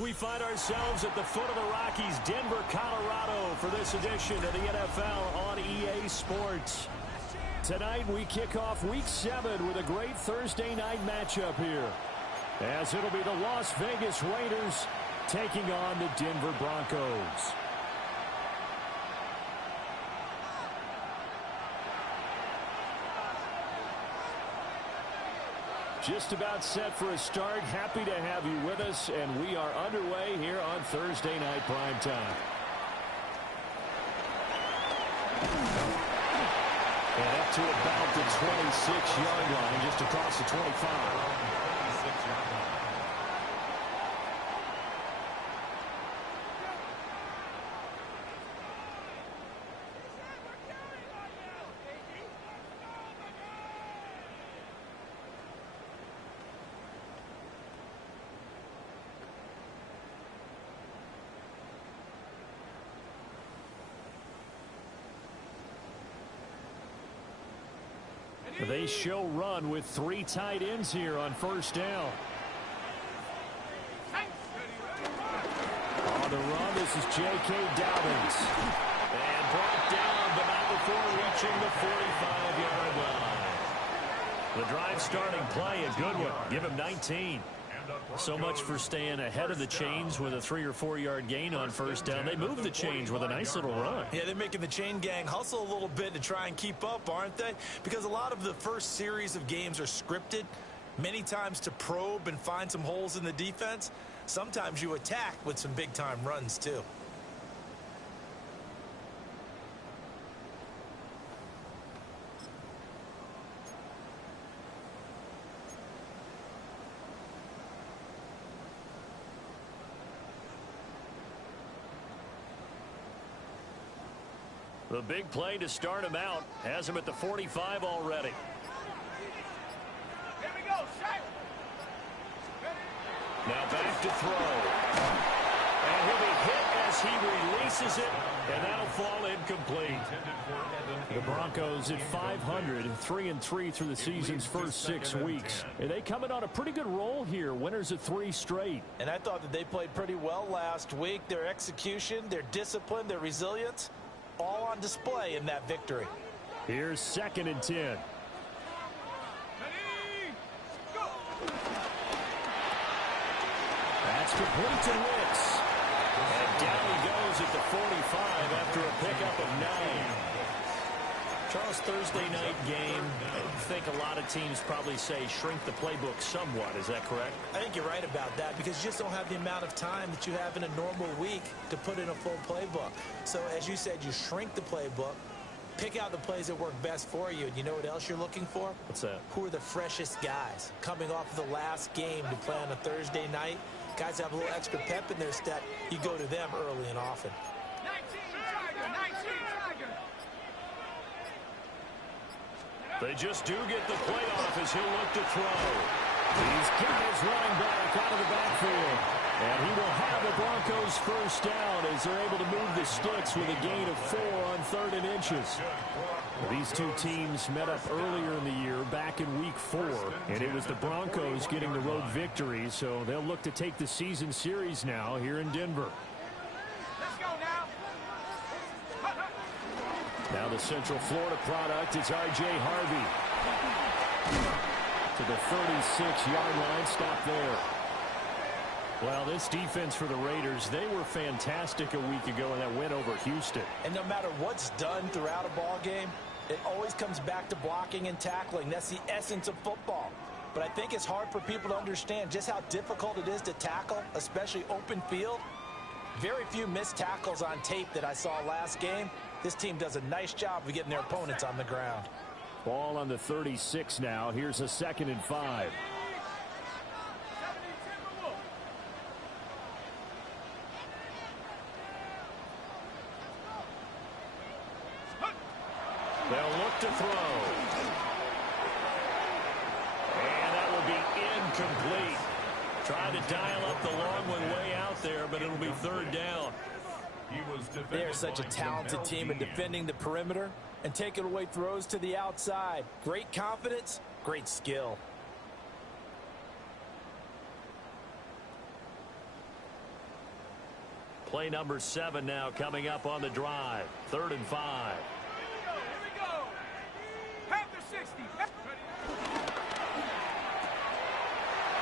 We find ourselves at the foot of the Rockies, Denver, Colorado, for this edition of the NFL on EA Sports. Tonight, we kick off Week 7 with a great Thursday night matchup here, as it'll be the Las Vegas Raiders taking on the Denver Broncos. Just about set for a start. Happy to have you with us, and we are underway here on Thursday Night Primetime. And up to about the 26-yard line, just across the 25. They show run with 3 tight ends here on first down. On the run, this is J.K. Dobbins. And brought down, but not before reaching the 45-yard line. The drive starting play, a good one. Give him 19. So much for staying ahead of the chains with a 3- or 4-yard gain on first down. They move the chains with a nice little run. Yeah, they're making the chain gang hustle a little bit to try and keep up, aren't they? Because a lot of the first series of games are scripted, many times to probe and find some holes in the defense. Sometimes you attack with some big-time runs, too. The big play to start him out has him at the 45 already. Here we go, shot. Now back to throw. And he'll be hit as he releases it, and that'll fall incomplete. The Broncos at 500, 3-3 through the season's first 6 weeks. And they coming on a pretty good roll here, winners of 3 straight. And I thought that they played pretty well last week. Their execution, their discipline, their resilience, all on display in that victory. Here's 2nd and 10. Ready, go. That's complete to Wicks. And down he goes at the 45 after a pickup of 9. Charles, Thursday night game, I think a lot of teams probably say shrink the playbook somewhat. Is that correct? I think you're right about that because you just don't have the amount of time that you have in a normal week to put in a full playbook. So as you said, you shrink the playbook, pick out the plays that work best for you. And you know what else you're looking for? What's that? Who are the freshest guys coming off of the last game to play on a Thursday night? Guys have a little extra pep in their step. You go to them early and often. 19, Tiger, 19, Tiger. They just do get the play off as he'll look to throw. He's got his running back out of the backfield. And he will have the Broncos first down as they're able to move the sticks with a gain of 4 on 3rd and inches. These two teams met up earlier in the year, back in Week 4, and it was the Broncos getting the road victory, so they'll look to take the season series now here in Denver. Let's go now. Now the Central Florida product is R.J. Harvey. To the 36-yard line, stop there. Well, this defense for the Raiders, they were fantastic a week ago in that win over Houston. And no matter what's done throughout a ball game, it always comes back to blocking and tackling. That's the essence of football. But I think it's hard for people to understand just how difficult it is to tackle, especially open field. Very few missed tackles on tape that I saw last game. This team does a nice job of getting their opponents on the ground. Ball on the 36 now. Here's a 2nd and 5. They'll look to throw. And that will be incomplete. Trying to dial up the long one way out there, but it'll be 3rd down. They are such a talented team in defending the perimeter and taking away throws to the outside. Great confidence, great skill. Play number 7 now coming up on the drive. 3rd and 5. Here we go. Panther 60.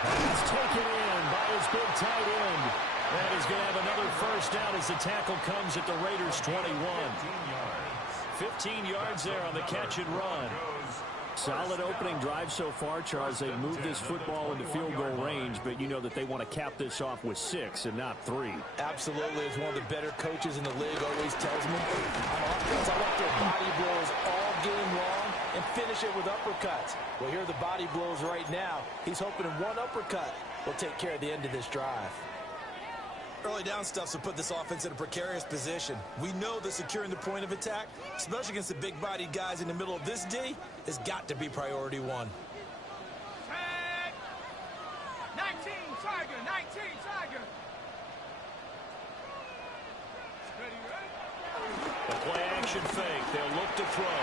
He's taken in by his big tight end. And he's going to have another first down as the tackle comes at the Raiders' 21. 15 yards there on the catch and run. Solid opening drive so far, Charles. They've moved this football into field goal range, but you know that they want to cap this off with 6 and not 3. Absolutely. As one of the better coaches in the league always tells me, on offense, I want their body blows all game long and finish it with uppercuts. Well, here are the body blows right now. He's hoping one uppercut will take care of the end of this drive. Early down stuffs will put this offense in a precarious position. We know that securing the point of attack, especially against the big-bodied guys in the middle of this D, has got to be priority 1. Tag. 19, Tiger. 19, Tiger. Ready. The play action fake. They'll look to throw.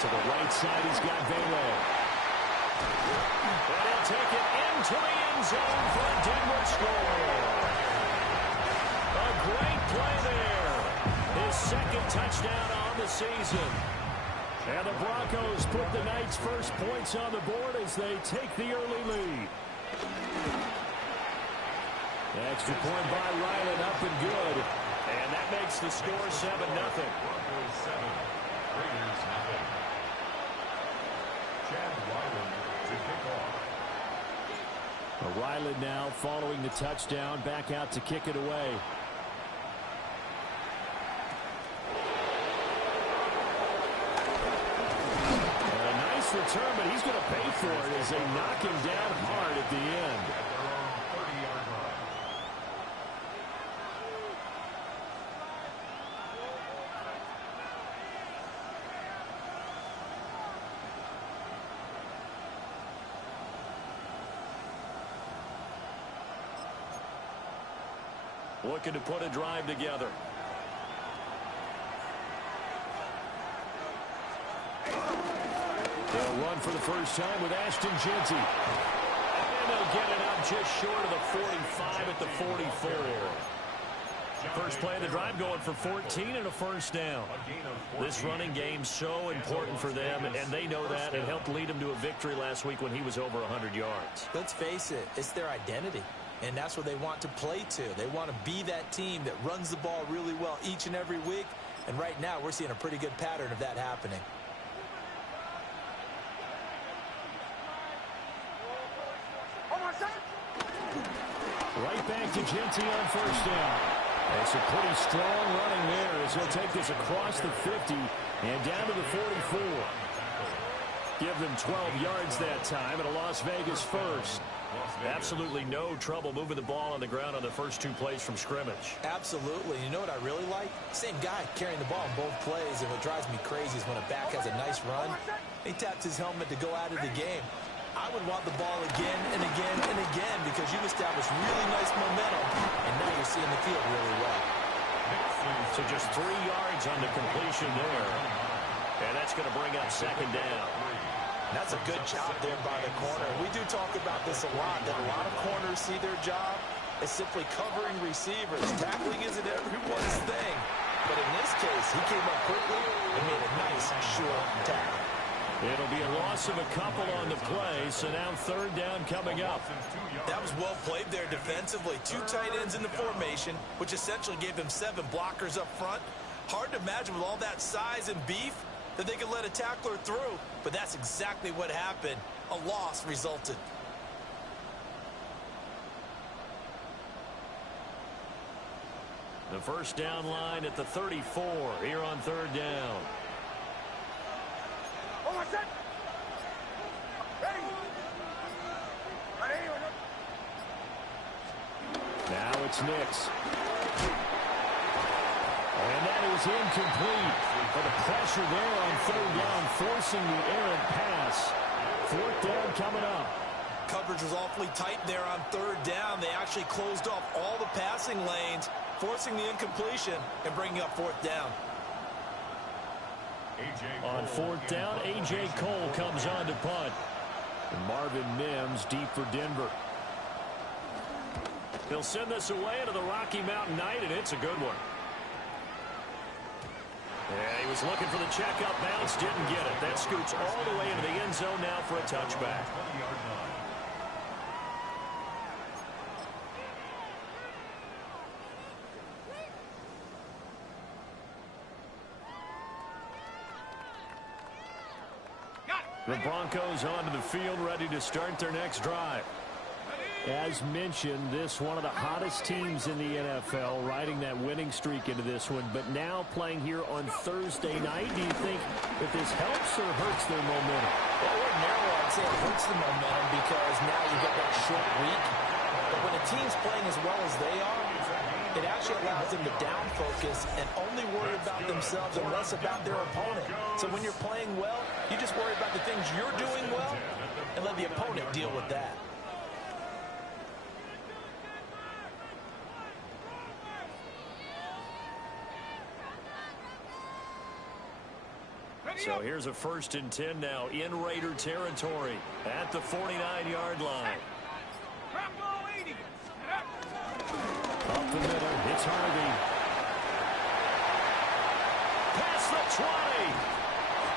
To the right side, he's got Vela. And he'll take it into the end zone for a Denver score. A great play there. His 2nd touchdown on the season. And the Broncos put the Knights' first points on the board as they take the early lead. The extra point by Ryland up and good. And that makes the score 7-0. Broncos 7, Raiders 0. Chad Ryland to kick off. Ryland now following the touchdown, back out to kick it away. A nice return, but he's going to pay for it as they knock him down hard at the end. Looking to put a drive together. They'll run for the first time with Ashton Jeanty. And they'll get it up just short of the 45 at the 44. First play of the drive going for 14 and a first down. This running game so important for them, and they know that. It helped lead them to a victory last week when he was over 100 yards. Let's face it, it's their identity. And that's what they want to play to. They want to be that team that runs the ball really well each and every week. And right now, we're seeing a pretty good pattern of that happening. Right back to Jeanty on first down. It's a pretty strong running there as he'll take this across the 50 and down to the 44. Give them 12 yards that time and a Las Vegas first. Absolutely no trouble moving the ball on the ground on the first 2 plays from scrimmage. Absolutely. You know what I really like? Same guy carrying the ball in both plays, and what drives me crazy is when a back has a nice run, he taps his helmet to go out of the game. I would want the ball again and again and again because you've established really nice momentum, and now you're seeing the field really well. So just 3 yards on the completion there. And that's going to bring up second down. That's a good job there by the corner. We do talk about this a lot, that a lot of corners see their job as simply covering receivers. Tackling isn't everyone's thing. But in this case, he came up quickly and made a nice, short tackle. It'll be a loss of a couple on the play, so now third down coming up. That was well played there defensively. 2 tight ends in the formation, which essentially gave them 7 blockers up front. Hard to imagine with all that size and beef that they could let a tackler through, but that's exactly what happened. A loss resulted. The first down line at the 34 here on third down. Now it's Nix. And that is incomplete. But the pressure there on third down, forcing the errant pass. Fourth down coming up. Coverage was awfully tight there on third down. They actually closed off all the passing lanes, forcing the incompletion and bringing up fourth down. On fourth down, A.J. Cole comes on to punt. And Marvin Mims deep for Denver. He'll send this away into the Rocky Mountain Night, and it's a good one. Yeah, he was looking for the checkup bounce, didn't get it. That scoots all the way into the end zone now for a touchback. The Broncos onto the field, ready to start their next drive. As mentioned, this one of the hottest teams in the NFL, riding that winning streak into this one, but now playing here on Thursday night. Do you think that this helps or hurts their momentum? Well, ordinarily, I'd say it hurts the momentum because now you get that short week. But when a team's playing as well as they are, it actually allows them to down focus and only worry about themselves and less about their opponent. So when you're playing well, you just worry about the things you're doing well and let the opponent deal with that. So here's a 1st and 10 now in Raider territory at the 49-yard line. Up the middle, it's Harvey. Past the 20.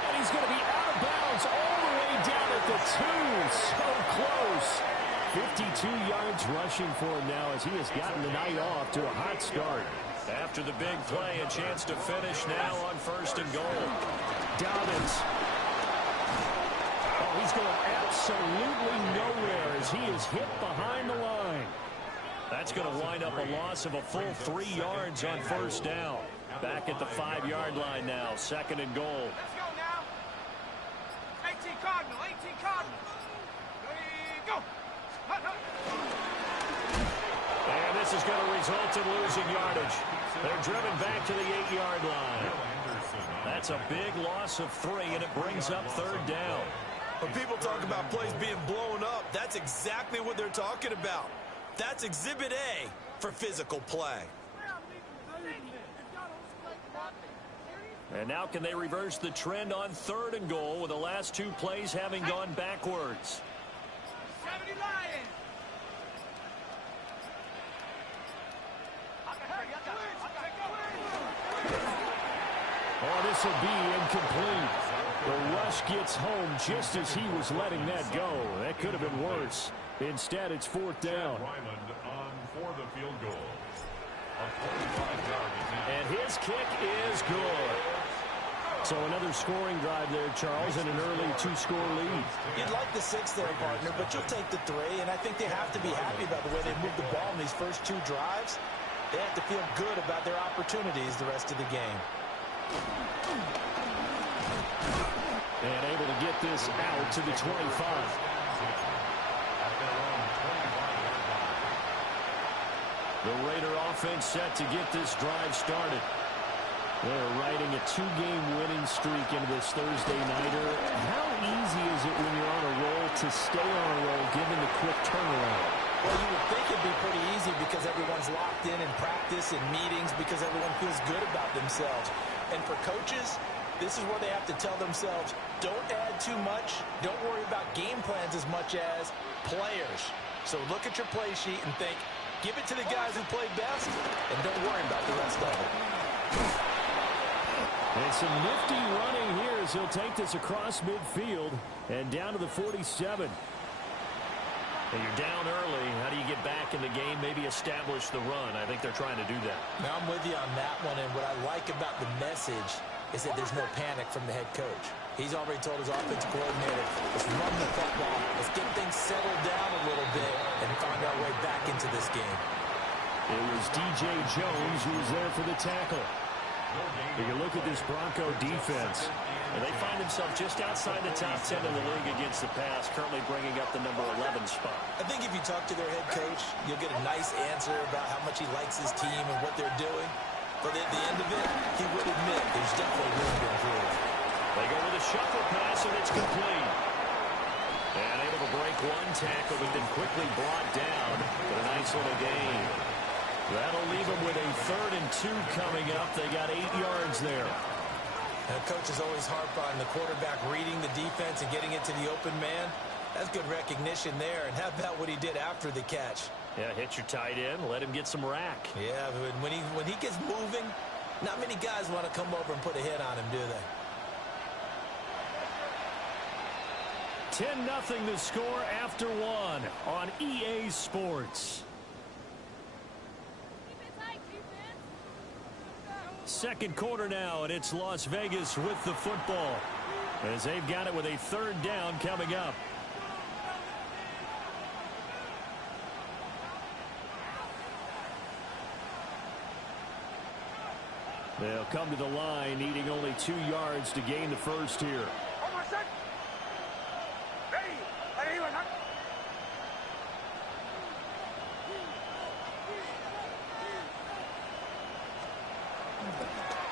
And he's going to be out of bounds all the way down at the 2. So close. 52 yards rushing for him now as he has gotten the night off to a hot start. After the big play, a chance to finish now on 1st and goal. Dobbins. Oh, he's going absolutely nowhere as he is hit behind the line. That's going to wind up a loss of a full 3 yards on 1st down. Back at the 5-yard line now, 2nd and goal. Let's go now. 18 Cardinal, 18 Cardinal. Ready, go. Hut, hut. And this is going to result in losing yardage. They're driven back to the 8-yard line. That's a big loss of 3, and it brings up 3rd down. When people talk about plays being blown up, that's exactly what they're talking about. That's Exhibit A for physical play. And now can they reverse the trend on 3rd and goal with the last 2 plays having gone backwards? 70 Lions. Oh, this will be incomplete. The rush gets home just as he was letting that go. That could have been worse. Instead, it's 4th down. For the field goal. And his kick is good. So another scoring drive there, Charles, and an early 2-score lead. You'd like the 6 there, partner, but you'll take the 3, and I think they have to be happy about the way they moved the ball in these first 2 drives. They have to feel good about their opportunities the rest of the game. And able to get this out to the 25. The Raider offense set to get this drive started. They're riding a 2-game winning streak into this Thursday nighter. How easy is it when you're on a roll to stay on a roll given the quick turnaround? Well, you would think it'd be pretty easy because everyone's locked in practice and meetings because everyone feels good about themselves. And for coaches, this is where they have to tell themselves, don't add too much. Don't worry about game plans as much as players. So look at your play sheet and think, give it to the guys who play best, and don't worry about the rest of it. And some nifty running here as he'll take this across midfield and down to the 47. And you're down early. How do you get back in the game? Maybe establish the run. I think they're trying to do that. Now, I'm with you on that one, and what I like about the message is that there's no panic from the head coach. He's already told his offensive coordinator, let's run the football, let's get things settled down a little bit and find our way back into this game. It was DJ Jones who was there for the tackle. You can look at this Bronco defense. And they find themselves just outside the top 10 of the league against the pass, currently bringing up the number 11 spot. I think if you talk to their head coach, you'll get a nice answer about how much he likes his team and what they're doing. But at the end of it, he would admit there's definitely room to improve. They go with a shuffle pass, and it's complete. And able to break 1 tackle, but then quickly brought down for a nice little gain. That'll leave them with a 3rd and 2 coming up. They got 8 yards there. And coaches always harp on the quarterback reading the defense and getting it to the open man. That's good recognition there. And how about what he did after the catch? Yeah, hit your tight end. Let him get some rack. Yeah, but when he gets moving, not many guys want to come over and put a hit on him, do they? 10-0 the score after one on EA Sports. Second quarter now, and it's Las Vegas with the football as they've got it with a third down coming up. They'll come to the line needing only 2 yards to gain the first here.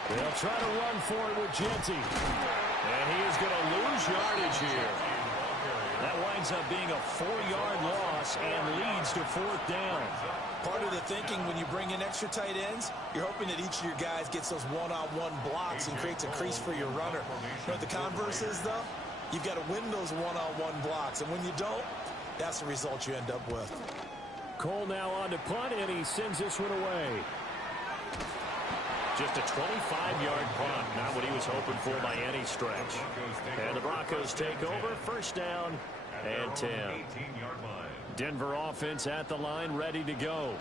They'll try to run for it with Genty. And he is going to lose yardage here. That winds up being a 4-yard loss and leads to fourth down. Part of the thinking when you bring in extra tight ends, you're hoping that each of your guys gets those one-on-one blocks and creates a crease for your runner. You know what the converse is, though? You've got to win those one-on-one blocks, and when you don't, that's the result you end up with. Cole now on to punt, and he sends this one away. Just a 25-yard punt, not what he was hoping for by any stretch. And the Broncos take over, first down and 10. Denver offense at the line, ready to go.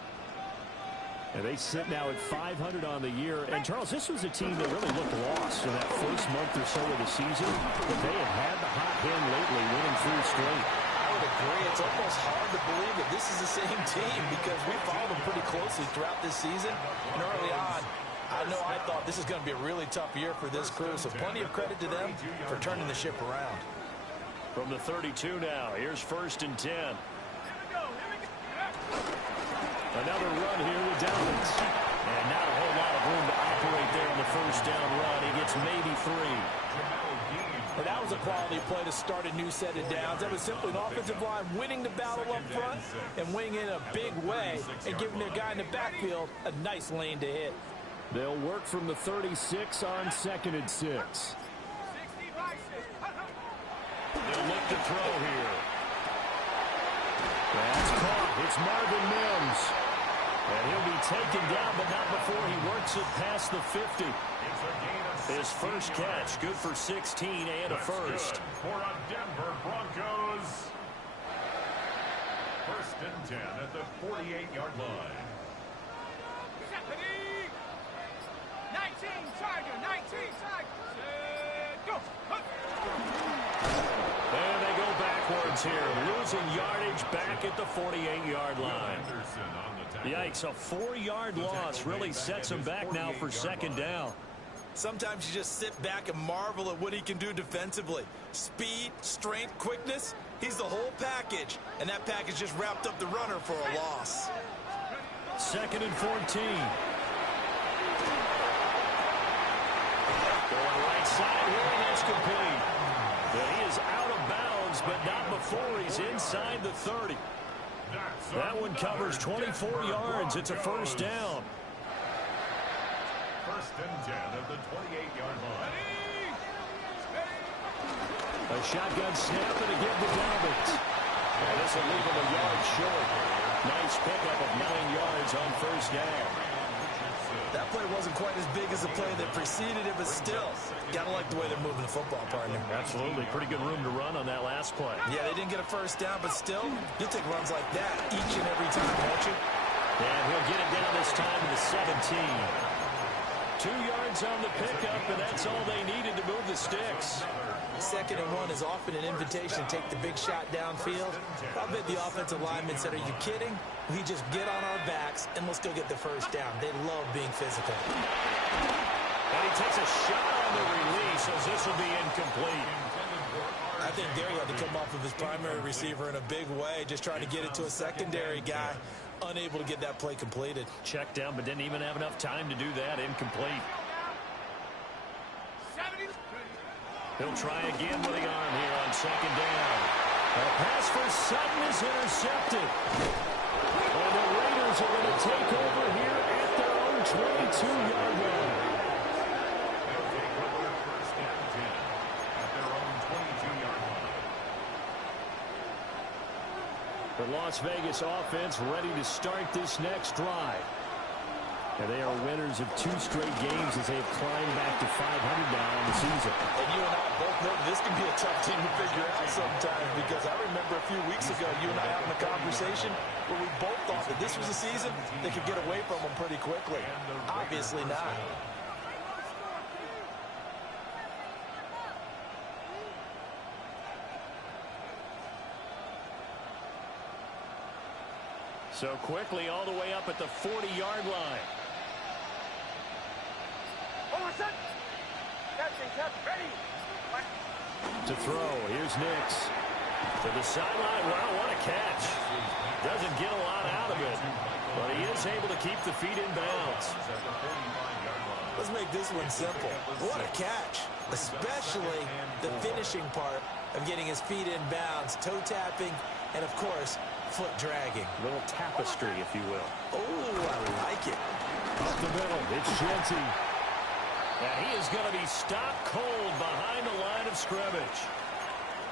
And they sit now at 500 on the year. And, Charles, this was a team that really looked lost in that first month or so of the season. But they have had the hot hand lately, winning 3 straight. I would agree. It's almost hard to believe that this is the same team because we followed them pretty closely throughout this season. And early on, I thought this is going to be a really tough year for this crew, so plenty of credit to them for turning the ship around. From the 32 now, here's first and 10. Another run here with Downs. And not a whole lot of room to operate there on the first down run. He gets maybe 3. And that was a quality play to start a new set of downs. That was simply an offensive line winning the battle up front and winning in a big way and giving their guy in the backfield a nice lane to hit. They'll work from the 36 on second and 6. They'll look to throw here. That's caught. It's Marvin Mims. And he'll be taken down, but not before he works it past the 50. His first catch, good for 16 and a first. For a Denver Broncos. First and 10 at the 48-yard line. 19, Tiger, 19, Tiger. Go. And they go backwards here, losing yardage back at the 48-yard line. Yikes, a 4-yard loss really sets him back now for second down. Sometimes you just sit back and marvel at what he can do defensively. Speed, strength, quickness, he's the whole package. And that package just wrapped up the runner for a loss. Second and 14. Going right side here, and that's complete. But he is out of bounds, but not before he's inside the 30. That one covers 24 yards. It's a first down. First and 10 at the 28-yard line. A shotgun snap and again to Dobbins. And this will leave him a yard short. Nice pickup of 9 yards on first down. That play wasn't quite as big as the play that preceded it, but still, gotta like the way they're moving the football, partner. Absolutely. Pretty good room to run on that last play. Yeah, they didn't get a first down, but still, you take runs like that each and every time, don't you? And he'll get it down this time to the 17. 2 yards on the pickup, and that's all they needed to move the sticks. Second and 1 is often an invitation to take the big shot downfield. I bet the offensive linemen said, are you kidding? We just get on our backs and let's go get the first down. They love being physical. And he takes a shot on the release as this will be incomplete. I think there he had to come off of his primary receiver in a big way, just trying to get it to a secondary guy. Unable to get that play completed. Checked down, but didn't even have enough time to do that. Incomplete. He'll try again with the arm here on second down. A pass for Sutton is intercepted. And the Raiders are going to take over here at their own 22-yard line. They'll take over first and 10 at their own 22-yard line. The Las Las Vegas offense ready to start this next drive. And they are winners of 2 straight games as they have climbed back to 500 now in the season. And you and I both know this can be a tough team to figure out sometimes, because I remember a few weeks ago you and I having a conversation where we both thought that this was a season they could get away from them pretty quickly. Obviously not. So quickly all the way up at the 40-yard line. To throw, here's Nix. To the sideline, wow, what a catch. Doesn't get a lot out of it, but he is able to keep the feet in bounds. Let's make this one simple. What a catch, especially the finishing part of getting his feet in bounds, toe tapping, and of course, foot dragging. Little tapestry, if you will. Oh, I like it. Up the middle, it's Jency. And he is going to be stopped cold behind the line of scrimmage.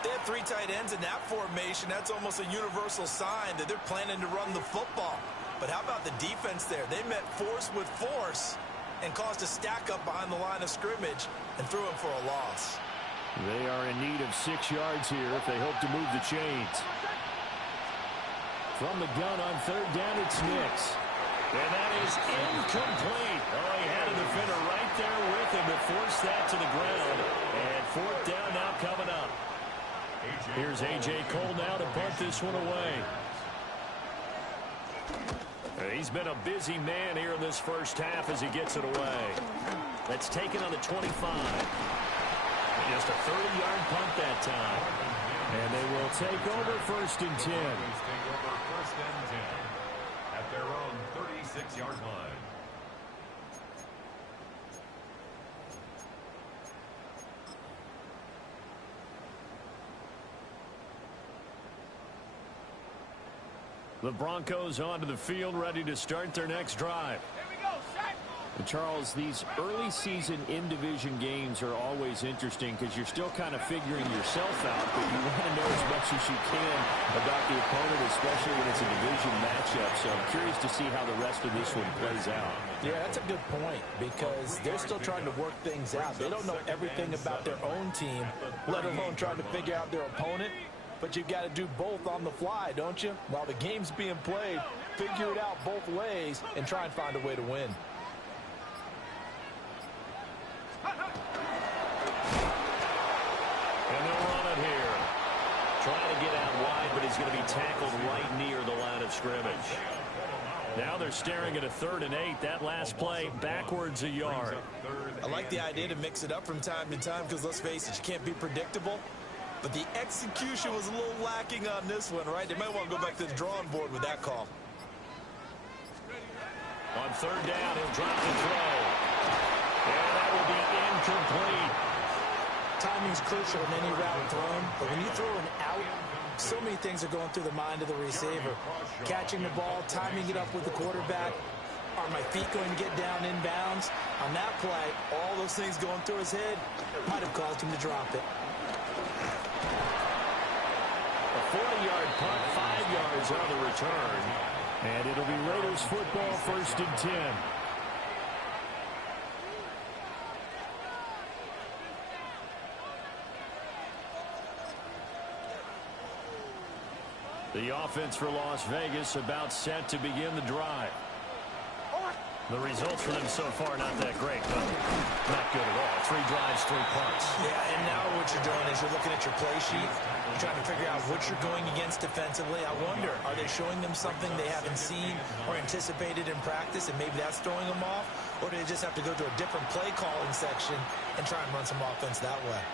They have 3 tight ends in that formation. That's almost a universal sign that they're planning to run the football. But how about the defense there? They met force with force and caused a stack up behind the line of scrimmage and threw him for a loss. They are in need of 6 yards here if they hope to move the chains. From the gun on 3rd down, it's Nix. And that is incomplete. Oh, he had a defender right there with him to force that to the ground. And 4th down now coming up. Here's A.J. Cole now to punt this one away. He's been a busy man here in this first half as he gets it away. That's taken on the 25. Just a 30-yard punt that time. And they will take over 1st and 10. At their own 36-yard line. The Broncos onto the field, ready to start their next drive. And Charles, these early season in-division games are always interesting because you're still kind of figuring yourself out, but you want to know as much as you can about the opponent, especially when it's a division matchup. So I'm curious to see how the rest of this one plays out. Yeah, that's a good point, because they're still trying to work things out. They don't know everything about their own team, let alone trying to figure out their opponent. But you've got to do both on the fly, don't you? While the game's being played, figure it out both ways and try and find a way to win. And they'll run it here. Trying to get out wide, but he's going to be tackled right near the line of scrimmage. Now they're staring at a 3rd and 8. That last play backwards a yard. I like the idea to mix it up from time to time because, let's face it, you can't be predictable. But the execution was a little lacking on this one, right? They might want to go back to the drawing board with that call. On 3rd down, he'll drop the throw. And that will be incomplete. Timing's crucial in any route thrown, but when you throw an out, so many things are going through the mind of the receiver. Catching the ball, timing it up with the quarterback. Are my feet going to get down in bounds? On that play, all those things going through his head might have caused him to drop it. A 40-yard punt, 5 yards on the return. And it'll be Raiders football, 1st and 10. The offense for Las Vegas about set to begin the drive. The results for them so far not that great, but not good at all. 3 drives, 3 punts. Yeah, and now what you're doing is you're looking at your play sheet. You're trying to figure out what you're going against defensively. I wonder, are they showing them something they haven't seen or anticipated in practice, and maybe that's throwing them off? Or do they just have to go to a different play calling section and try and run some offense that way?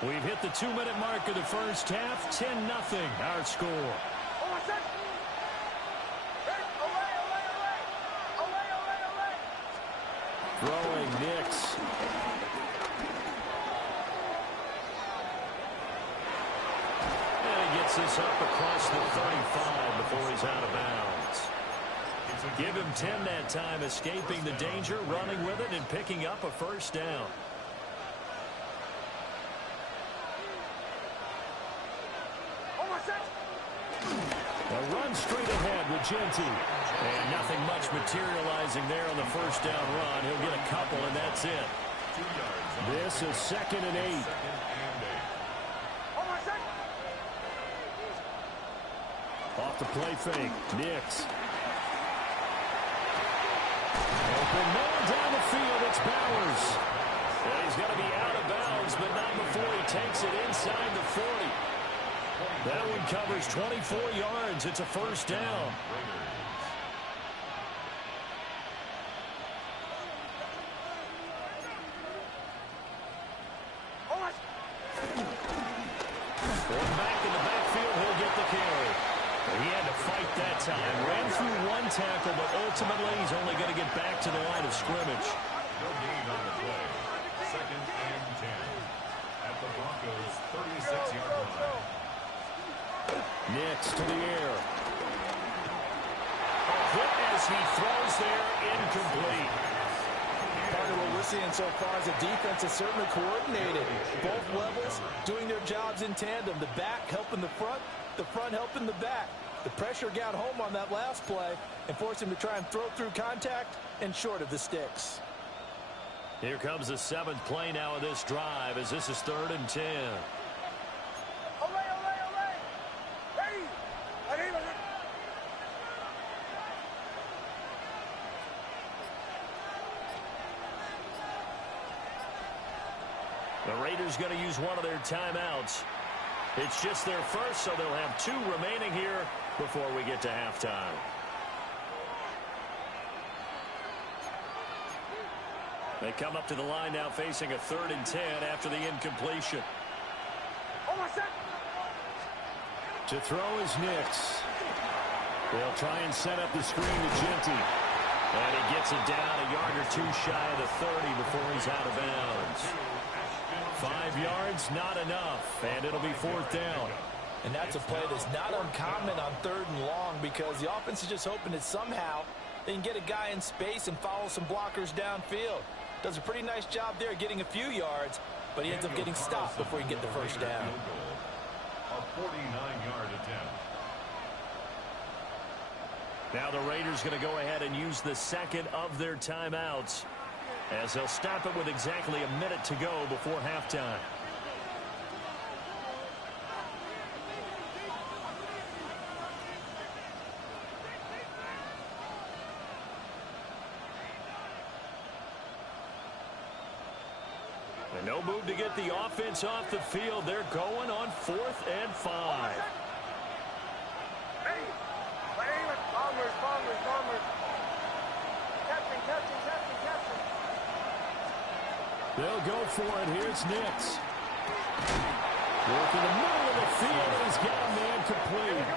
We've hit the 2-minute mark of the first half. 10-0 our score. Throwing Nix. And he gets this up across the 35 before he's out of bounds. Give him 10 that time, escaping the danger, running with it, and picking up a 1st down. straight ahead with Genti. And nothing much materializing there on the first down run. He'll get a couple, and that's it. This is 2nd and 8. Off the play fake. Nix. Open man down the field. It's Bowers. And he's going to be out of bounds, but not before he takes it inside the 40. That one covers 24 yards. It's a first down. Going back in the backfield, he'll get the carry. He had to fight that time. Ran through one tackle, but ultimately he's only going to get back to the line of scrimmage. No gain on the play. 2nd and 10 at the Broncos' 36-yard line. Nix to the air. A hit as he throws there, incomplete. Part of what we're seeing so far is the defense is certainly coordinated. Both levels doing their jobs in tandem. The back helping the front helping the back. The pressure got home on that last play and forced him to try and throw through contact and short of the sticks. Here comes the 7th play now of this drive as this is 3rd and 10. The Raiders going to use one of their timeouts. It's just their first, so they'll have 2 remaining here before we get to halftime. They come up to the line now facing a 3rd and 10 after the incompletion. To throw is Nix. They'll try and set up the screen to Genti. And he gets it down a yard or 2 shy of the 30 before he's out of bounds. 5 yards, not enough, and it'll be 4th down. And that's a play that's not uncommon on 3rd and long because the offense is just hoping that somehow they can get a guy in space and follow some blockers downfield. Does a pretty nice job there getting a few yards, but he ends up getting stopped before he can get the first down. A 49-yard attempt. Now the Raiders going to go ahead and use the 2nd of their timeouts as they'll stop it with exactly a minute to go before halftime. And no move to get the offense off the field. They're going on 4th and 5. They'll go for it. Here's Nix. Work in the middle of the field, and he's got a man complete.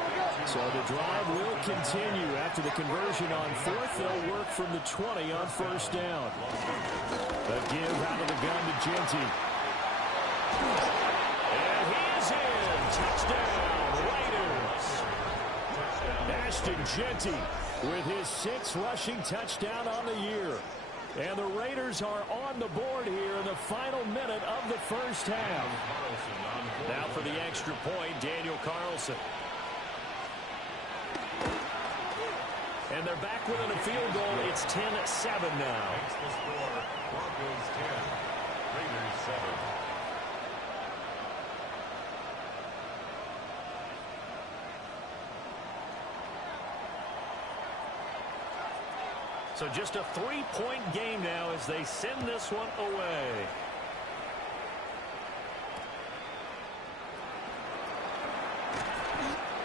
So the drive will continue. After the conversion on 4th, they'll work from the 20 on 1st down. A give out of the gun to Genti. And he is in. Touchdown, Raiders. Ashton Genti with his 6th rushing touchdown on the year. And the Raiders are on the board here in the final minute of the first half. Now for the extra point, Daniel Carlson. And they're back within a field goal. It's 10-7 now. Makes the score Broncos 10, Raiders 7. So just a 3-point game now as they send this one away.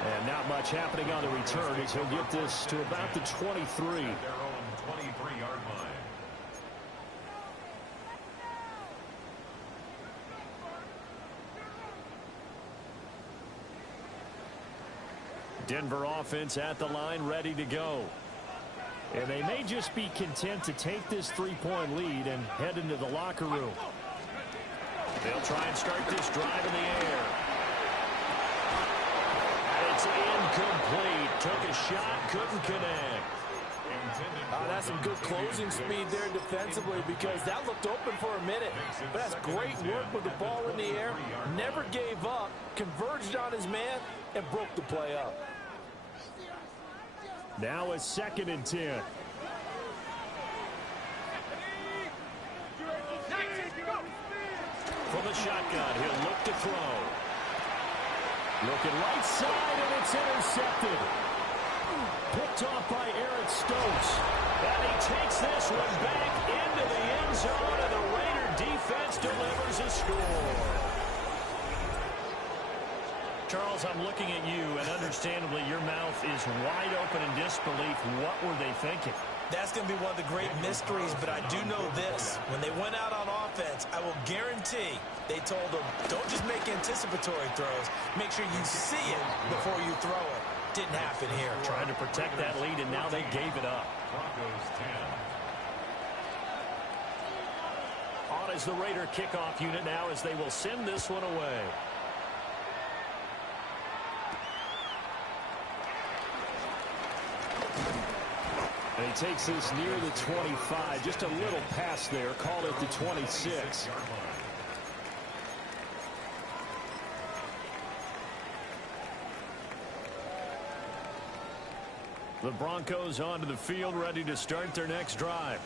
And not much happening on the return as he'll get this to about the 23. At their own 23-yard line. Denver offense at the line, ready to go. And they may just be content to take this 3-point lead and head into the locker room. They'll try and start this drive in the air. It's incomplete. Took a shot, couldn't connect. That's some good closing speed there defensively because that looked open for a minute. But that's great work with the ball in the air. Never gave up, converged on his man, and broke the play up. Now a 2nd and 10. From the shotgun, he'll look to throw. Looking right side, and it's intercepted. Picked off by Eric Stokes. And he takes this one back into the end zone, and the Raider defense delivers a score. Charles, I'm looking at you, and understandably, your mouth is wide open in disbelief. What were they thinking? That's going to be one of the great mysteries, but I do know this. When they went out on offense, I will guarantee they told them, don't just make anticipatory throws. Make sure you see it before you throw it. Didn't happen here. Trying to protect that lead, and now they gave it up. Broncos 10. On is the Raider kickoff unit now as they will send this one away. And he takes this near the 25. Just a little pass there. Call it the 26. The Broncos onto the field, ready to start their next drive.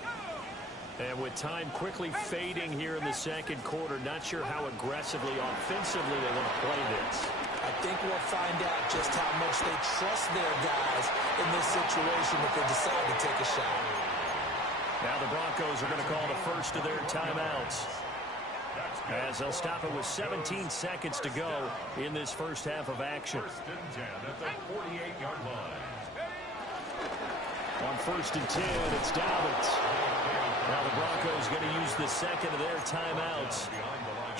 And with time quickly fading here in the second quarter, not sure how aggressively, offensively they want to play this. I think we'll find out just how much they trust their guys in this situation if they decide to take a shot. Now the Broncos are going to call the first of their timeouts, as they'll stop it with 17 seconds to go in this first half of action. 1st and 10 at the 48-yard line. On 1st and 10, it's Dobbins. Now the Broncos going to use the second of their timeouts.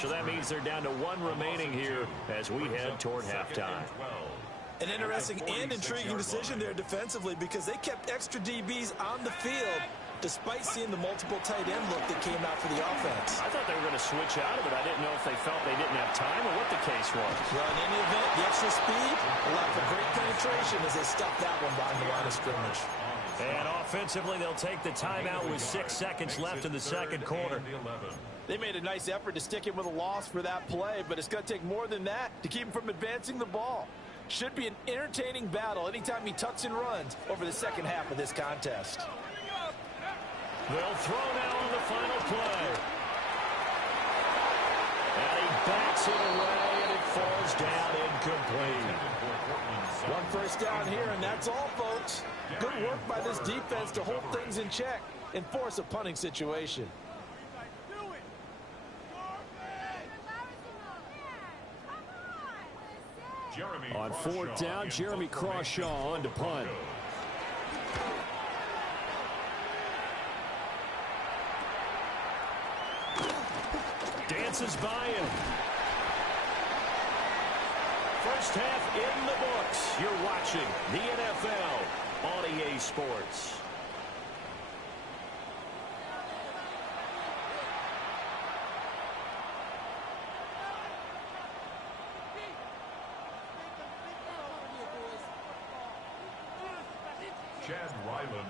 So that means they're down to 1 remaining here as we head toward halftime. An interesting and intriguing decision there defensively because they kept extra DBs on the field despite seeing the multiple tight end look that came out for the offense. I thought they were going to switch out of it. I didn't know if they felt they didn't have time or what the case was. Well, in any event, the extra speed allowed for great penetration as they stuffed that one behind the line of scrimmage. And offensively, they'll take the timeout with 6 seconds left in the second quarter. They made a nice effort to stick him with a loss for that play, but it's going to take more than that to keep him from advancing the ball. Should be an entertaining battle anytime he tucks and runs over the second half of this contest. They'll throw now on the final play. And he backs it away, and it falls down incomplete. 1 first down here, and that's all, folks. Good work by this defense to hold things in check and force a punting situation. On 4th down, Jeremy Crawshaw on to punt. Dances by him. First half in the books. You're watching the NFL on EA Sports.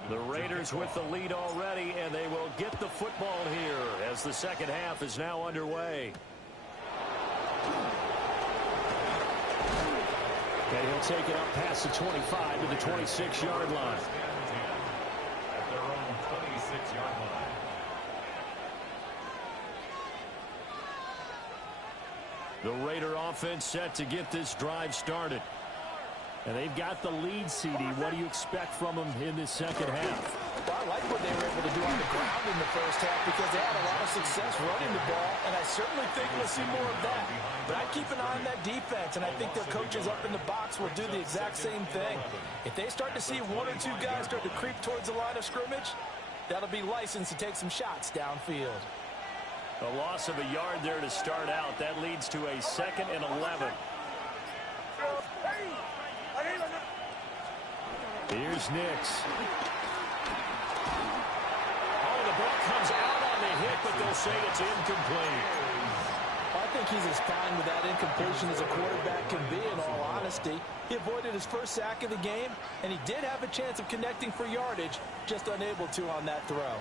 The Raiders with the lead already, and they will get the football here as the second half is now underway. And he'll take it up past the 25 to the 26-yard line. At their own 26-yard line. The Raider offense set to get this drive started. And they've got the lead, CD. What do you expect from them in this second half? Well, I like what they were able to do on the ground in the first half because they had a lot of success running the ball, and I certainly think we'll see more of that. But I'd keep an eye on that defense, and I think their coaches up in the box will do the exact same thing. If they start to see 1 or 2 guys start to creep towards the line of scrimmage, that'll be licensed to take some shots downfield. A loss of a yard there to start out. That leads to a 2nd and 11. Here's Nix. Oh, the ball comes out on the hit, but they'll say it's incomplete. I think he's as fine with that incompletion as a quarterback can be, in all honesty. He avoided his first sack of the game, and he did have a chance of connecting for yardage, just unable to on that throw.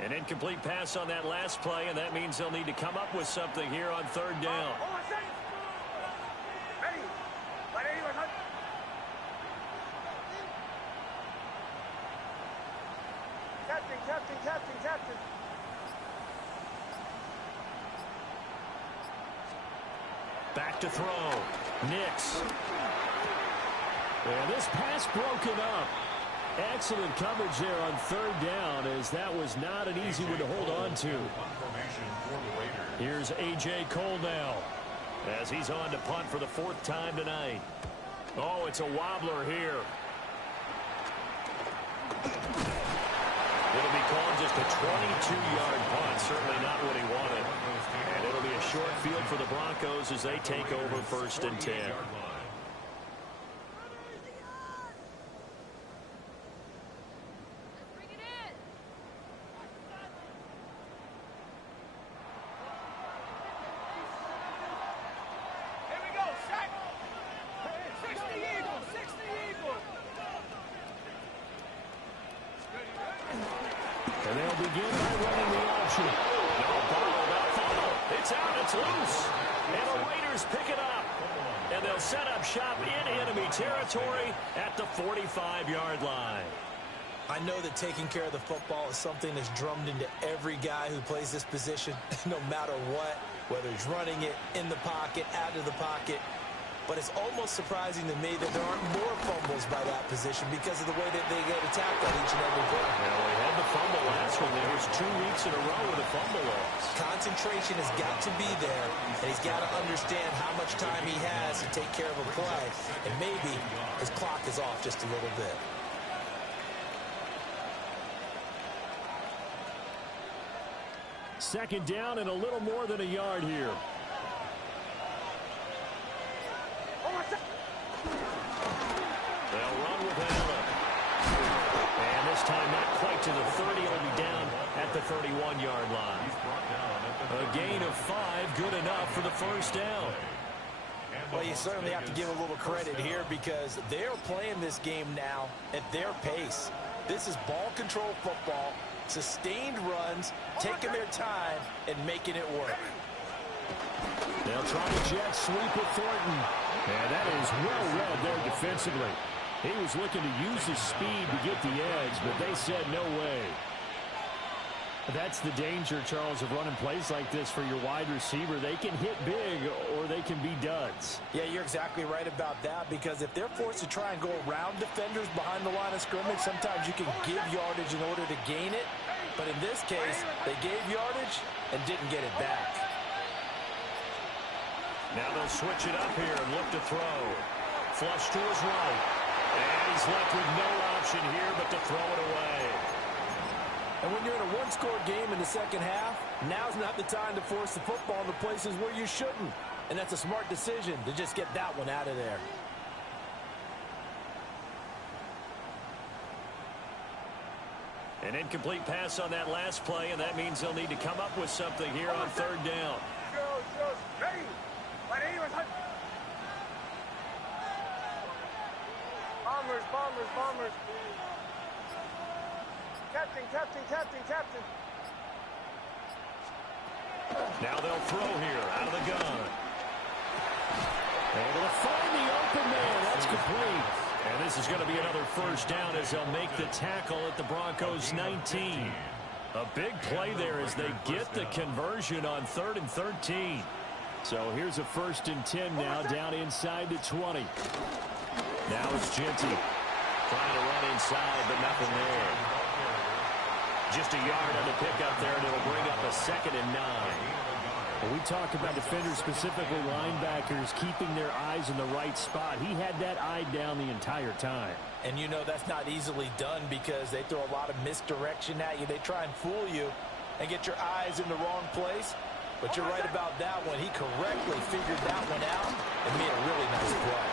An incomplete pass on that last play, and that means they'll need to come up with something here on 3rd down. Captain. Back to throw. Nix. And this pass broken up. Excellent coverage there on third down, as that was not an easy one to hold on to. Here's A.J. Cole now, as he's on to punt for the fourth time tonight. Oh, it's a wobbler here. It'll be called just a 22-yard punt. Certainly not what he wanted. And it'll be a short field for the Broncos as they take over 1st and 10. And they'll begin by running the option. No ball, no funnel. It's out, it's loose. And the Raiders pick it up. And they'll set up shop in enemy territory at the 45-yard line. I know that taking care of the football is something that's drummed into every guy who plays this position, no matter what, whether he's running it, in the pocket, out of the pocket. But it's almost surprising to me that there aren't more fumbles by that position because of the way that they get attacked on each and every play. Well, we had the fumble last one. There was 2 weeks in a row with a fumble loss. Concentration has got to be there, and he's got to understand how much time he has to take care of a play, and maybe his clock is off just a little bit. Second down and a little more than a yard here. They'll run with Allen. And this time not quite to the 30. It'll be down at the 31-yard line. A gain of 5, good enough for the first down. Well, you certainly have to give a little credit here because they're playing this game now at their pace. This is ball control football, sustained runs, taking their time and making it work. They'll try a jet sweep with Thornton. And that is well read there defensively. He was looking to use his speed to get the edge, but they said no way. That's the danger, Charles, of running plays like this for your wide receiver. They can hit big or they can be duds. Yeah, you're exactly right about that because if they're forced to try and go around defenders behind the line of scrimmage, sometimes you can give yardage in order to gain it. But in this case, they gave yardage and didn't get it back. Now they'll switch it up here and look to throw. Flush to his right. And he's left with no option here but to throw it away. And when you're in a one-score game in the second half, now's not the time to force the football into places where you shouldn't. And that's a smart decision to just get that one out of there. An incomplete pass on that last play, and that means they'll need to come up with something here on third down. Bombers. Captain. Now they'll throw here out of the gun. Able to find the open man. That's complete. And this is going to be another first down as they'll make the tackle at the Broncos 19. A big play there as they get the conversion on 3rd and 13. So here's a 1st and 10 now down inside the 20. Now it's Genty trying to run inside, but nothing there. Just a yard on the pickup there, and it'll bring up a 2nd and 9. Well, we talk about defenders, specifically linebackers, keeping their eyes in the right spot. He had that eye down the entire time. And you know that's not easily done because they throw a lot of misdirection at you. They try and fool you and get your eyes in the wrong place. But you're right about that one. He correctly figured that one out and made a really nice play.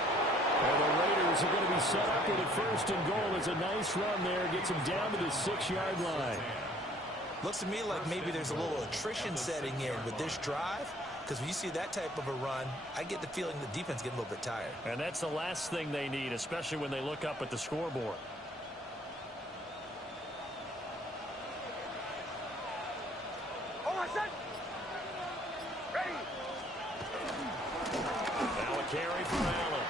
Well, the Raiders are going to be set up with a 1st and goal. It's a nice run there. Gets them down to the 6-yard line. Looks to me like maybe there's a little attrition setting in with this drive. Because when you see that type of a run, I get the feeling the defense getting a little bit tired. And that's the last thing they need, especially when they look up at the scoreboard. Now a carry for Allen.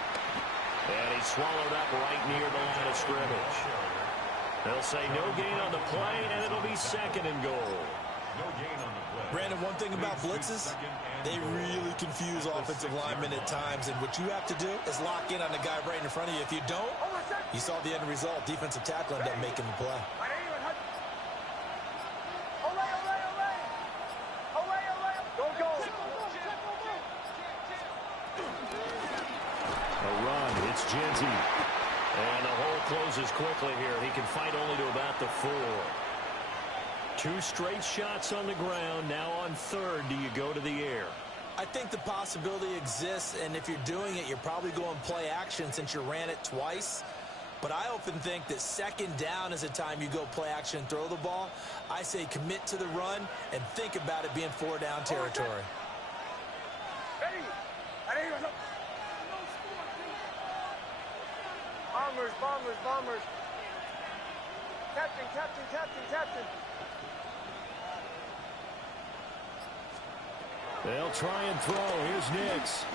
And he's swallowed up right near the line of scrimmage. They'll say no gain on the play, and it'll be 2nd and goal. No gain on the play. Brandon, one thing about blitzes, they really confuse offensive linemen at times, and what you have to do is lock in on the guy right in front of you. If you don't, you saw the end result. Defensive tackle ended up making the play. A run, it's Genty. And the hole closes quickly here. He can fight only to about the 4. 2 straight shots on the ground. Now on 3rd, do you go to the air? I think the possibility exists, and if you're doing it, you're probably going play action since you ran it twice. But I often think that 2nd down is a time you go play action and throw the ball. I say commit to the run and think about it being 4 down territory. Bombers, bombers, bombers. Captain, captain, captain, captain. They'll try and throw. Here's Nix.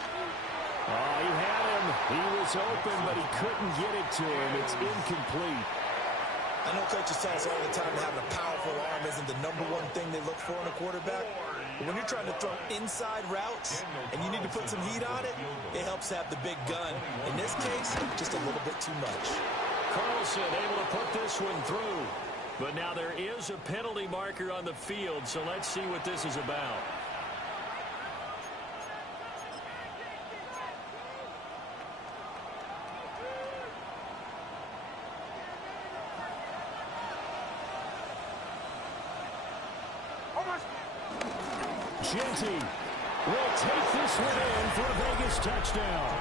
Oh, he had him. He was open, but he couldn't get it to him. It's incomplete. I know coaches tell us all the time that having a powerful arm isn't the #1 thing they look for in a quarterback. But when you're trying to throw inside routes and you need to put some heat on it, it helps to have the big gun. In this case, just a little bit too much. Carlson able to put this one through. But now there is a penalty marker on the field, so let's see what this is about. Genty will take this one in for a Vegas touchdown.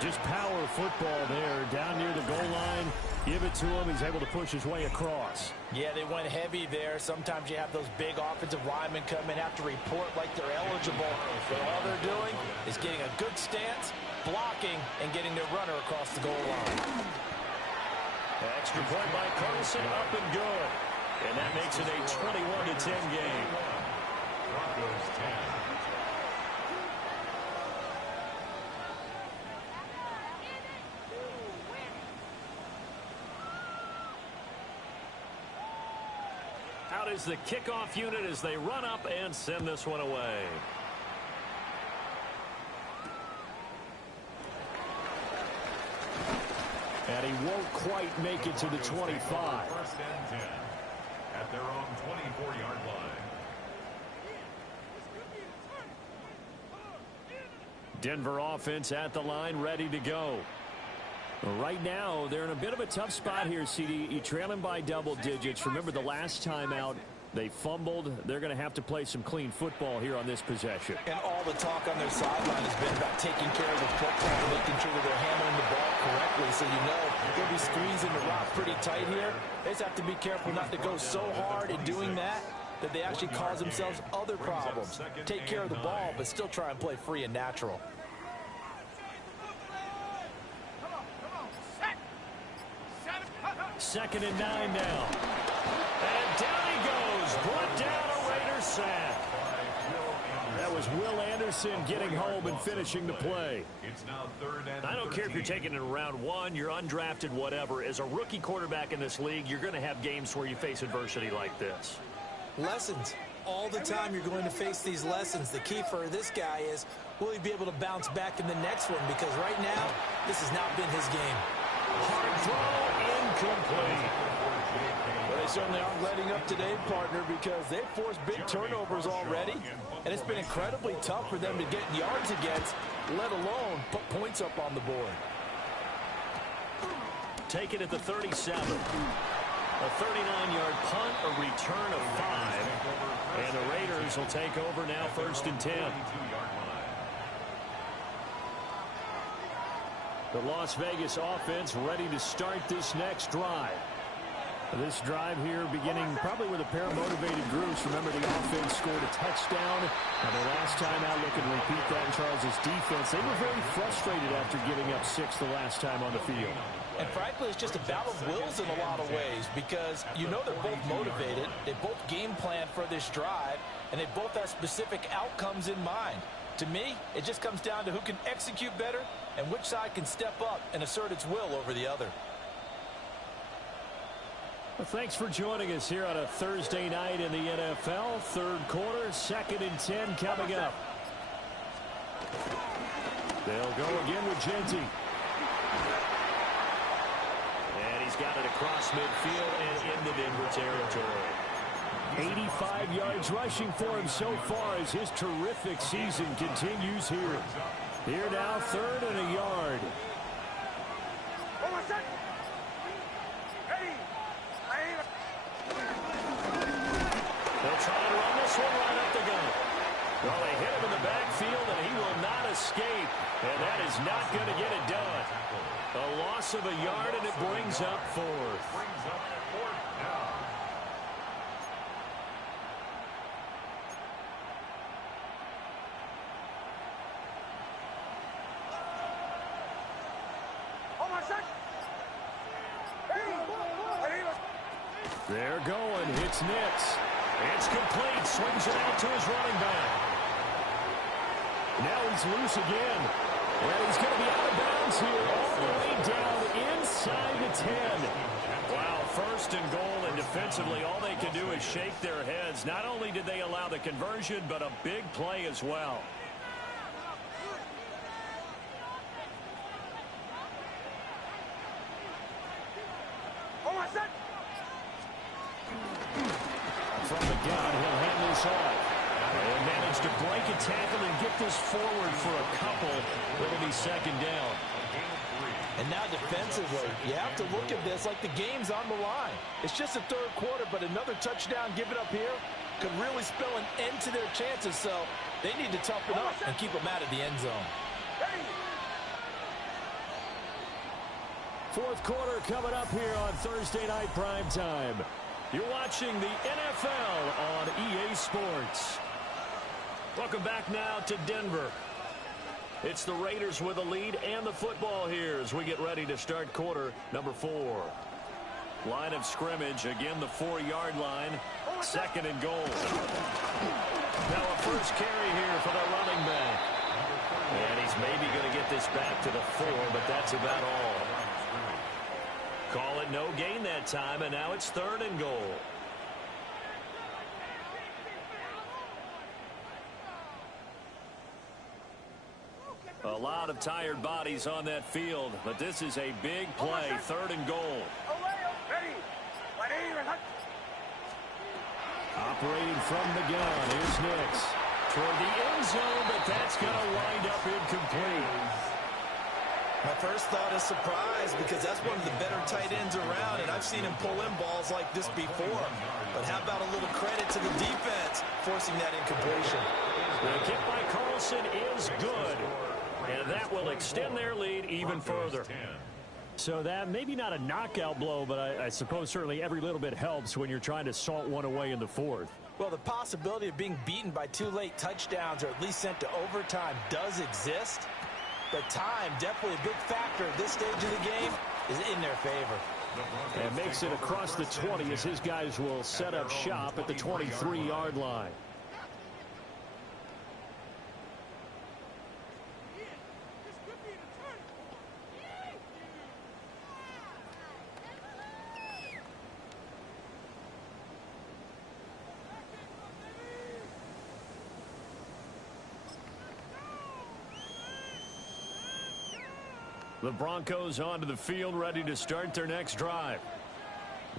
Just power football there down near the goal line. Give it to him. He's able to push his way across. Yeah, they went heavy there. Sometimes you have those big offensive linemen come in, have to report like they're eligible. But all they're doing is getting a good stance, blocking, and getting their runner across the goal line. Extra point by Carlson, up and good. And that makes it a 21-10 game. Broncos 10. Out is the kickoff unit as they run up and send this one away. And he won't quite make it to the 25. 1st and 10 at their own 24-yard line. Denver offense at the line, ready to go. Right now, they're in a bit of a tough spot here, CD. You're trailing by double digits. Remember the last time out, they fumbled. They're going to have to play some clean football here on this possession. And all the talk on their sideline has been about taking care of the football, making sure that they're handling the ball correctly. So you know they'll be squeezing the rock pretty tight here. They just have to be careful not to go so hard in doing that they actually cause themselves other problems. Take care of the ball, but still try and play free and natural. Second and 9 now. And down he goes. Brought down a Raider sack. That was Will Anderson getting home and finishing the play. It's now 3rd and I don't care if you're taking it in round 1, you're undrafted, whatever. As a rookie quarterback in this league, you're going to have games where you face adversity like this. Lessons. All the time you're going to face these lessons. The key for this guy is, will he be able to bounce back in the next one? Because right now, this has not been his game. Hard throw, incomplete. Well, they certainly aren't letting up today, partner, because they've forced big turnovers already, and it's been incredibly tough for them to get yards against, let alone put points up on the board. Take it at the 37. A 39-yard punt, a return of 5. And the Raiders will take over now 1st and 10. The Las Vegas offense ready to start this next drive. This drive here beginning probably with a pair of motivated groups. Remember, the offense scored a touchdown. Now, the last time out, look and repeat that in Charles' defense. They were very frustrated after giving up 6 the last time on the field. And frankly, it's just a battle of wills in a lot of ways because you know they're both motivated. They both game plan for this drive, and they both have specific outcomes in mind. To me, it just comes down to who can execute better and which side can step up and assert its will over the other. Well, thanks for joining us here on a Thursday night in the NFL. Third quarter, 2nd and 10 coming up. They'll go again with Genty. And he's got it across midfield and into Denver territory. 85 yards rushing for him so far as his terrific season continues here. Here now, 3rd and a yard. They'll try to run this one right up the gut. Well, they hit him in the backfield, and he will not escape. And that is not going to get it done. A loss of a yard, and it brings up 4th. They're going. Hits Nix. It's complete. Swings it out to his running back. Now he's loose again. And he's going to be out of bounds here all the way down inside the 10. Wow, 1st and goal, and defensively all they can do is shake their heads. Not only did they allow the conversion, but a big play as well. From the gun, he'll hand this off. And manage to break a tackle and get this forward for a couple. It'll be 2nd down. And now defensively, you have to look at this like the game's on the line. It's just the 3rd quarter, but another touchdown given up here could really spell an end to their chances. So they need to toughen up and keep them out of the end zone. 4th quarter coming up here on Thursday Night Primetime. You're watching the NFL on EA Sports. Welcome back now to Denver. It's the Raiders with a lead and the football here as we get ready to start quarter number 4. Line of scrimmage, again the 4-yard line. 2nd and goal. Now a first carry here for the running back. And he's maybe going to get this back to the 4, but that's about all. Call it no gain that time, and now it's 3rd and goal. A lot of tired bodies on that field, but this is a big play, 3rd and goal. Operating from the gun, here's Nix. Toward the end zone, but that's going to wind up incomplete. My first thought is surprise because that's one of the better tight ends around, and I've seen him pull in balls like this before. But how about a little credit to the defense forcing that incompletion? The kick by Carlson is good, and that will extend their lead even further. So that maybe not a knockout blow, but I suppose certainly every little bit helps when you're trying to salt one away in the 4th. Well, the possibility of being beaten by 2 late touchdowns or at least sent to overtime does exist. But time, definitely a big factor at this stage of the game, is in their favor. And makes it across the 20 as his guys will set up shop at the 23-yard line. The Broncos onto the field, ready to start their next drive.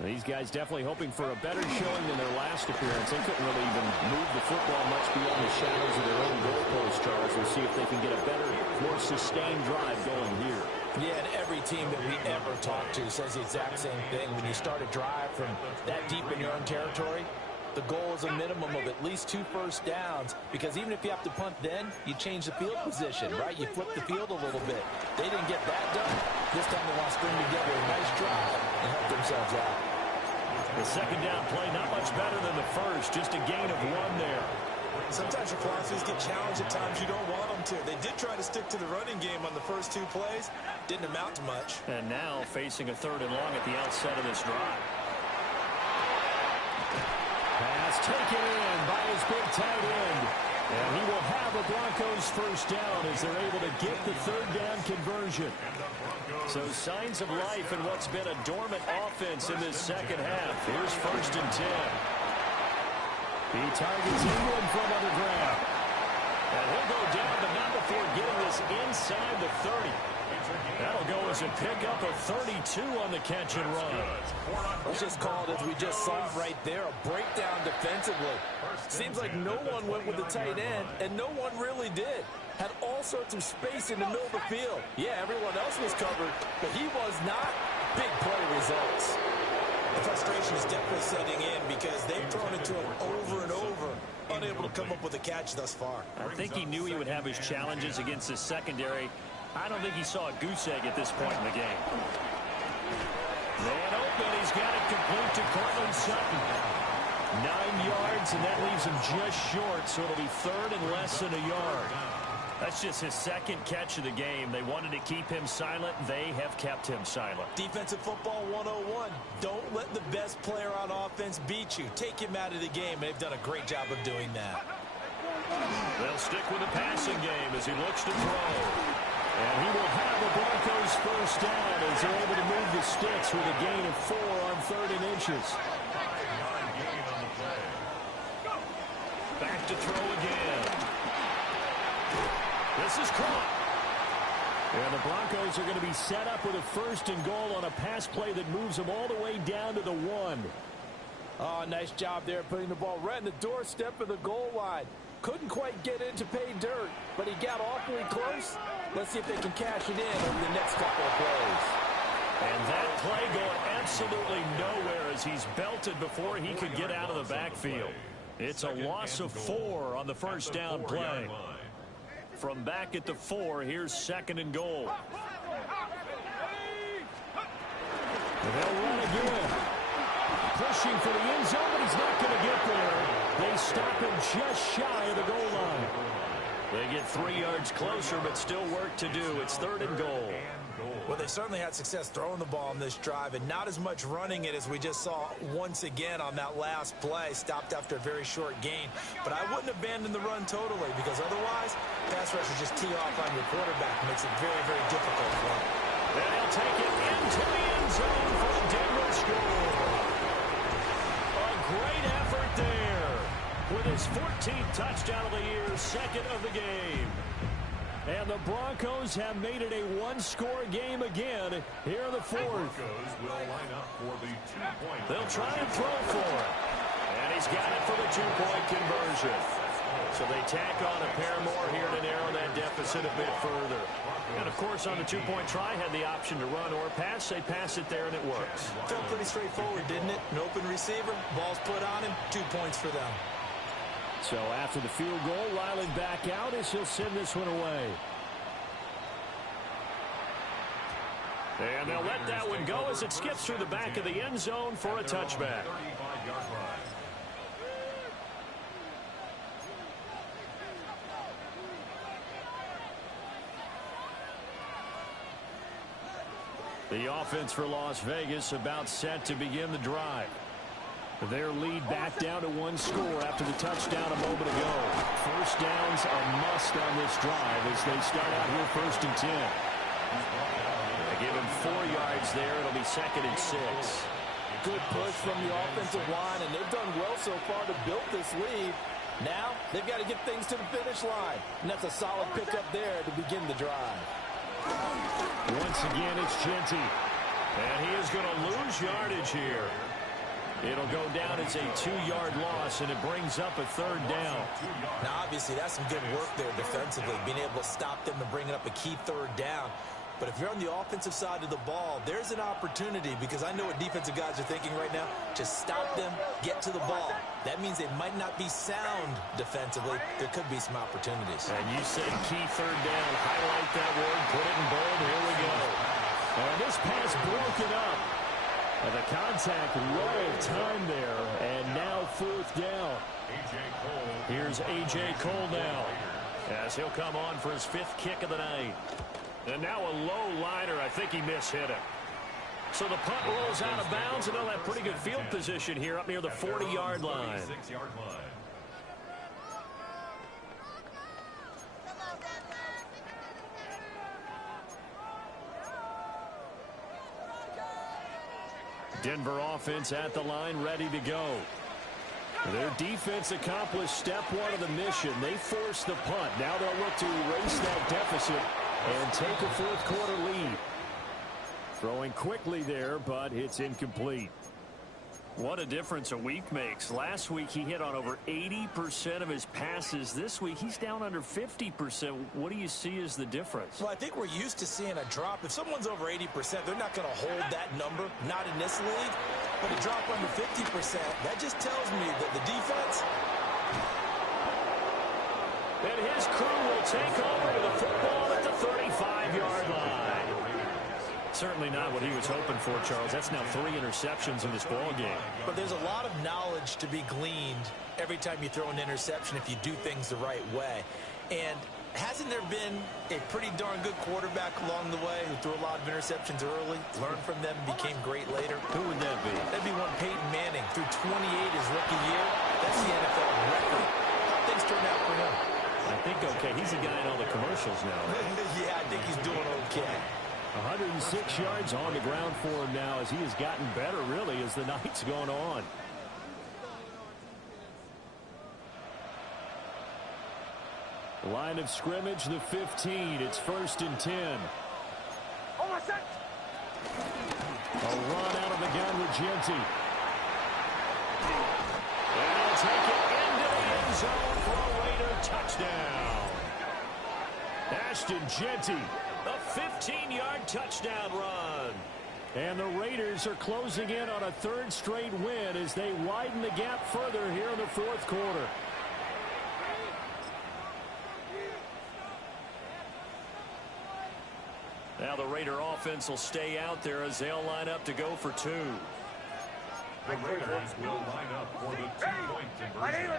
These guys definitely hoping for a better showing than their last appearance. They couldn't really even move the football much beyond the shadows of their own goalpost, Charles. We'll see if they can get a better, more sustained drive going here. Yeah, and every team that we ever talk to says the exact same thing. When you start a drive from that deep in your own territory, the goal is a minimum of at least 2 first downs, because even if you have to punt then, you change the field position, right? You flip the field a little bit. They didn't get that done. This time they want to string together a nice drive and help themselves out. The 2nd down play not much better than the first, just a gain of 1 there. Sometimes your philosophies get challenged at times you don't want them to. They did try to stick to the running game on the first 2 plays. Didn't amount to much. And now facing a 3rd and long at the outset of this drive. Pass taken in by his big tight end. And he will have a Broncos first down as they're able to get the third down conversion. So signs of life in what's been a dormant offense in this second half. Here's 1st and 10. He targets Ingram from under ground. And he'll go down, but not before getting this inside the 30. That'll go as a pickup of 32 on the catch and run. Let's just call it as we just saw right there, a breakdown defensively. Seems like no one went with the tight end, and no one really did. Had all sorts of space in the middle of the field. Yeah, everyone else was covered, but he was not. Big play results. The frustration is definitely setting in because they've thrown it to him over and over, unable to come up with a catch thus far. I think he knew he would have his challenges against his secondary. I don't think he saw a goose egg at this point in the game. Man open, he's got it complete to Cortland Sutton. 9 yards, and that leaves him just short, so it'll be 3rd and less than a yard. That's just his 2nd catch of the game. They wanted to keep him silent. They have kept him silent. Defensive football 101. Don't let the best player on offense beat you. Take him out of the game. They've done a great job of doing that. They'll stick with the passing game as he looks to throw. And he will have the Broncos first down as they're able to move the sticks with a gain of 4 on 3rd and inches. Back to throw again. This is caught. And the Broncos are going to be set up with a 1st and goal on a pass play that moves them all the way down to the 1. Oh, nice job there putting the ball right in the doorstep of the goal line. Couldn't quite get in to pay dirt, but he got awfully close. Let's see if they can cash it in over the next couple of plays. And that play going absolutely nowhere as he's belted before he could get out of the backfield. It's a loss of 4 on the first down play. From back at the 4, here's 2nd and goal. And they'll run again. Pushing for the end zone, but he's not going to get there. They stop him just shy of the goal line. They get 3 yards closer, but still work to do. It's 3rd and goal. Well, they certainly had success throwing the ball on this drive and not as much running it as we just saw once again on that last play. Stopped after a very short gain. But I wouldn't abandon the run totally because otherwise, pass rushers just tee off on your quarterback. Makes it very, very difficult for him. And he'll take it into the end zone for the Denver score. A great effort there with his 14th touchdown of the year, 2nd of the game. And the Broncos have made it a one-score game again here in the 4th. Broncos will line up for the 2-point. They'll try and throw for it. And he's got it for the 2-point conversion. So they tack on a pair more here to narrow that deficit a bit further. And, of course, on the 2-point try, had the option to run or pass. They pass it there, and it works. Felt pretty straightforward, didn't it? An open receiver, ball's put on him, 2 points for them. So after the field goal, Riley back out as he'll send this one away. And they'll let that one go as it skips through the back of the end zone for a touchback. 35-yard line. The offense for Las Vegas about set to begin the drive. Their lead back down to 1 score after the touchdown a moment ago. First down's a must on this drive as they start out here 1st and 10. They give him 4 yards there. It'll be 2nd and 6. Good push from the offensive line, and they've done well so far to build this lead. Now they've got to get things to the finish line, and that's a solid pickup there to begin the drive. Once again, it's Genty. And he is going to lose yardage here. It'll go down as a 2-yard loss, and it brings up a 3rd down. Now, obviously, that's some good work there defensively, being able to stop them and bringing up a key 3rd down. But if you're on the offensive side of the ball, there's an opportunity because I know what defensive guys are thinking right now. Just stop them, get to the ball. That means they might not be sound defensively. There could be some opportunities. And you said key 3rd down. Highlight that word. Put it in bold. Here we go. And this pass broken up. And the contact right of time there. And now 4th down. Here's A.J. Cole now as he'll come on for his 5th kick of the night. And now a low liner. I think he mishit it. So the punt rolls out of bounds, and they'll have pretty good field position here up near the 40-yard line. Denver offense at the line, ready to go. Their defense accomplished step one of the mission. They forced the punt. Now they'll look to erase that deficit and take a fourth quarter lead. Throwing quickly there, but it's incomplete. What a difference a week makes. Last week he hit on over 80% of his passes. This week he's down under 50%. What do you see as the difference? Well, I think we're used to seeing a drop. If someone's over 80%, they're not going to hold that number, not in this league. But a drop under 50%, that just tells me that the defense... And his crew will take over with the football at the 35-yard line. Certainly not what he was hoping for, Charles. That's now 3 interceptions in this ball game. But there's a lot of knowledge to be gleaned every time you throw an interception if you do things the right way. And hasn't there been a pretty darn good quarterback along the way who threw a lot of interceptions early, learned from them, and became great later? Who would that be? That'd be one Peyton Manning. Threw 28 his rookie year. That's the NFL record. How things turned out for him? I think okay. He's a guy in all the commercials now. Yeah, I think he's doing okay. 106 yards on the ground for him now as he has gotten better, really, as the night's going on. Line of scrimmage, the 15. It's 1st and 10. A run out of the gun with Genti. And he'll take it into the end zone for a Raider touchdown. Ashton Genti. A 15-yard touchdown run. And the Raiders are closing in on a 3rd straight win as they widen the gap further here in the 4th quarter. Now the Raider offense will stay out there as they'll line up to go for 2. The Raiders will line up for the 2-point conversion.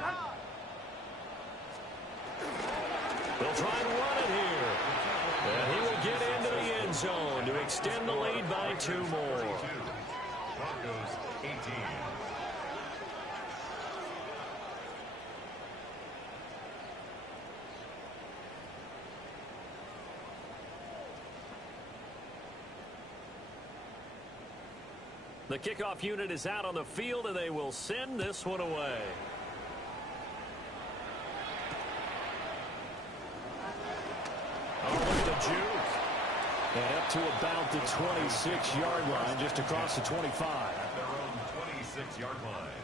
They'll try and run it here. And he will get into the end zone to extend the lead by 2 more. Broncos 18. The kickoff unit is out on the field, and they will send this one away. Juke. And up to about the 26-yard line, just across the 25. At their own 26-yard line.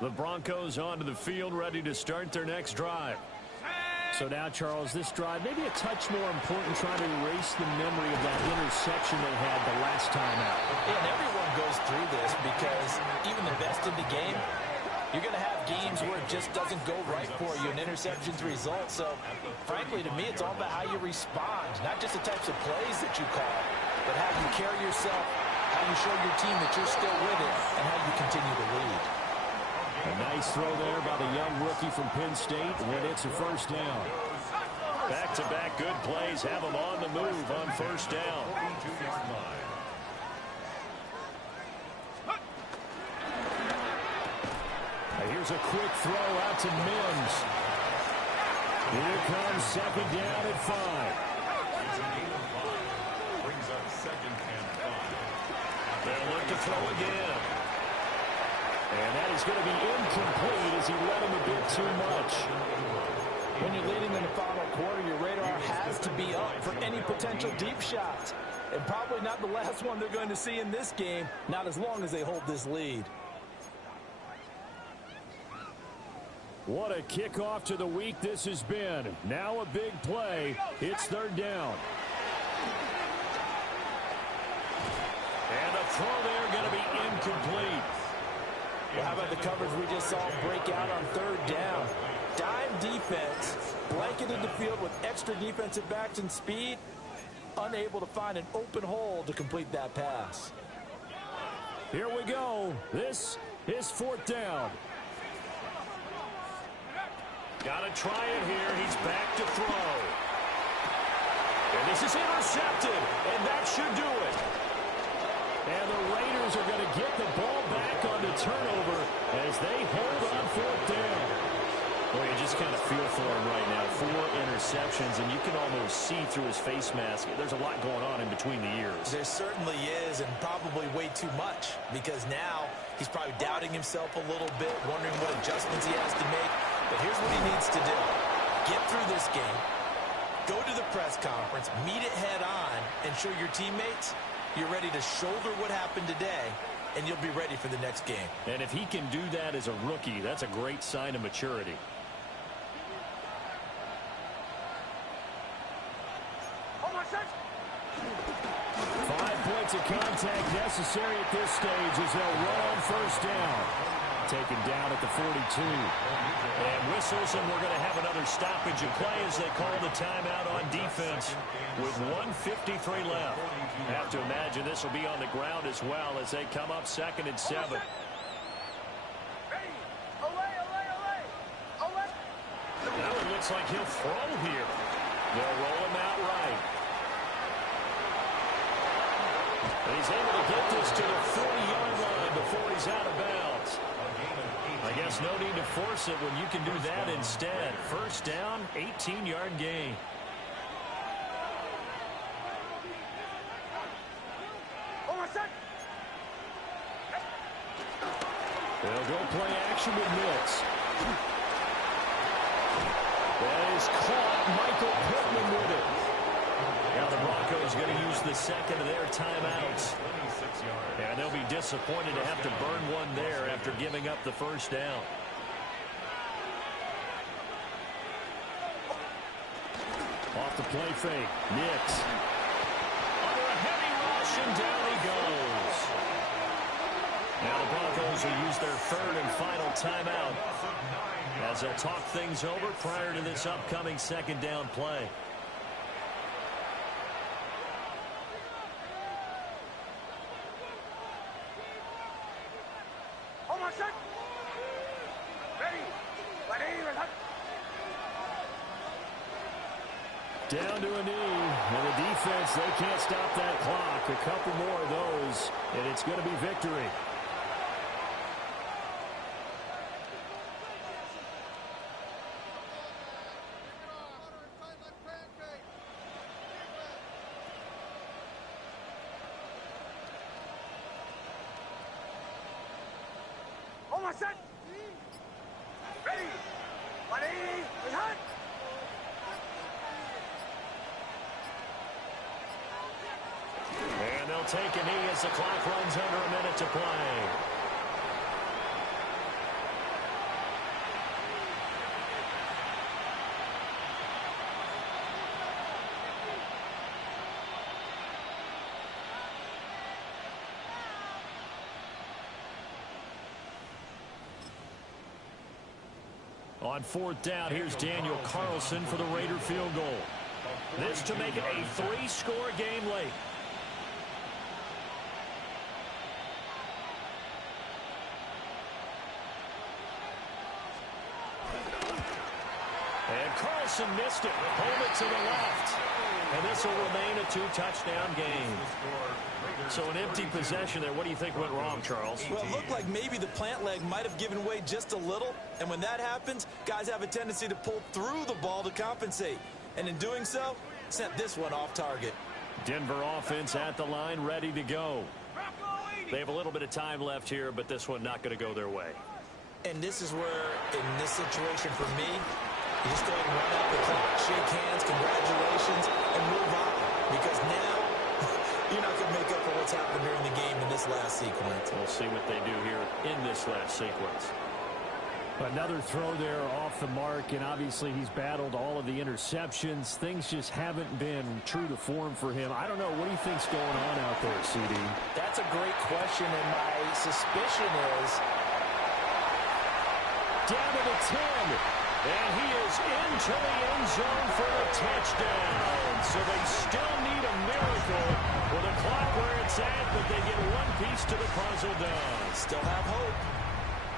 The Broncos onto the field, ready to start their next drive. So now, Charles, this drive maybe a touch more important, trying to erase the memory of that interception they had the last time out. Yeah, and everyone goes through this because even the best in the game, you're going to have games where it just doesn't go right for you, and interceptions result. So, frankly, to me, it's all about how you respond, not just the types of plays that you call, but how you carry yourself, how you show your team that you're still with it, and how you continue to lead. A nice throw there by the young rookie from Penn State, and it's a 1st down. Back-to-back good plays have them on the move on 1st down. 42-yard line. Here's a quick throw out to Mims. Here comes 2nd down at 5. It's an 8-5. Brings up 2nd and 5. They'll look to throw again. And that is going to be incomplete as he led him a bit too much. When you're leading in the final quarter, your radar has to be up for any potential deep shots. And probably not the last one they're going to see in this game, not as long as they hold this lead. What a kickoff to the week this has been. Now a big play. It's 3rd down. And a throw there going to be incomplete. Well, how about the coverage we just saw break out on 3rd down? Dime defense, blanketed the field with extra defensive backs and speed, unable to find an open hole to complete that pass. Here we go. This is 4th down. Got to try it here. He's back to throw. And this is intercepted, and that should do it. And the Raiders are going to get the ball back on the turnover as they hold on 4th down. Well, you just kind of feel for him right now. 4 interceptions, and you can almost see through his face mask. There's a lot going on in between the ears. There certainly is, and probably way too much, because now he's probably doubting himself a little bit, wondering what adjustments he has to make. But here's what he needs to do. Get through this game, go to the press conference, meet it head on, and show your teammates you're ready to shoulder what happened today, and you'll be ready for the next game. And if he can do that as a rookie, that's a great sign of maturity. 5 points of contact necessary at this stage as they'll run on first down. Taken down at the 42. And whistles, and we're going to have another stoppage of play as they call the timeout on defense with 1:53 left. Have to imagine this will be on the ground as well as they come up 2nd and 7. Now it looks like he'll throw here. They'll roll him out right. And he's able to get this to the 40-yard line before he's out of bounds. I guess no need to force it when you can do that instead. First down, 18-yard gain. They'll go play action with Mills. That is caught. Michael Pittman with it. Now the Broncos going to use the second of their timeouts. And they'll be disappointed to have to burn one there after giving up the first down. Off the play fake. Nix. Under a heavy rush, and down he goes. Now the Broncos will use their 3rd and final timeout as they'll talk things over prior to this upcoming 2nd down play. Down to a knee, and the defense, they can't stop that clock. A couple more of those, and it's going to be victory. And they'll take a knee as the clock runs under a minute to play. On 4th down, here's Daniel Carlson for the Raider field goal. This to make it a 3-score game late. And Carlson missed it. Hold it to the left. And this will remain a 2-touchdown game. So an empty possession there. What do you think went wrong, Charles? Well, it looked like maybe the plant leg might have given way just a little. And when that happens, guys have a tendency to pull through the ball to compensate. And in doing so, sent this one off target. Denver offense at the line, ready to go. They have a little bit of time left here, but this one not going to go their way. And this is where, in this situation for me, you just go ahead and run out the clock, shake hands, congratulations, and move on. Because now, you're not going to make up for what's happened during the game in this last sequence. We'll see what they do here in this last sequence. Another throw there off the mark, and obviously he's battled all of the interceptions. Things just haven't been true to form for him. I don't know. What do you think's going on out there, CD? That's a great question, and my suspicion is down to the 10. And he is into the end zone for a touchdown. So they still need a miracle with the clock where it's at, but they get one piece to the puzzle done. Still have hope.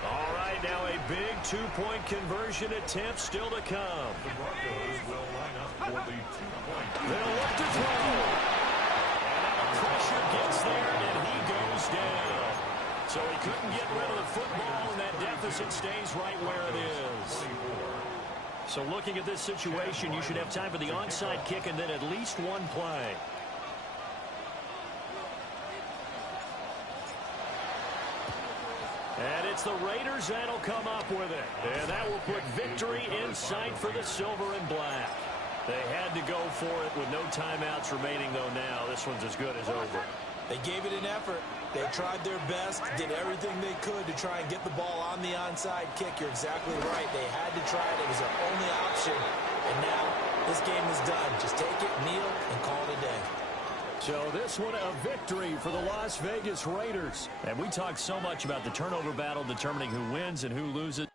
All right, now a big 2-point conversion attempt still to come. The Broncos will line up for the 2-point. They'll look to throw. And now the pressure gets there, and he goes down. So he couldn't get rid of the football, and that deficit stays right where it is. So looking at this situation, you should have time for the onside kick and then at least one play. And it's the Raiders that'll come up with it. And that will put victory in sight for the silver and black. They had to go for it with no timeouts remaining, though now. This one's as good as over. They gave it an effort. They tried their best, did everything they could to try and get the ball on the onside kick. You're exactly right. They had to try it. It was their only option. And now this game is done. Just take it, kneel, and call it a day. So this one a victory for the Las Vegas Raiders. And we talked so much about the turnover battle determining who wins and who loses.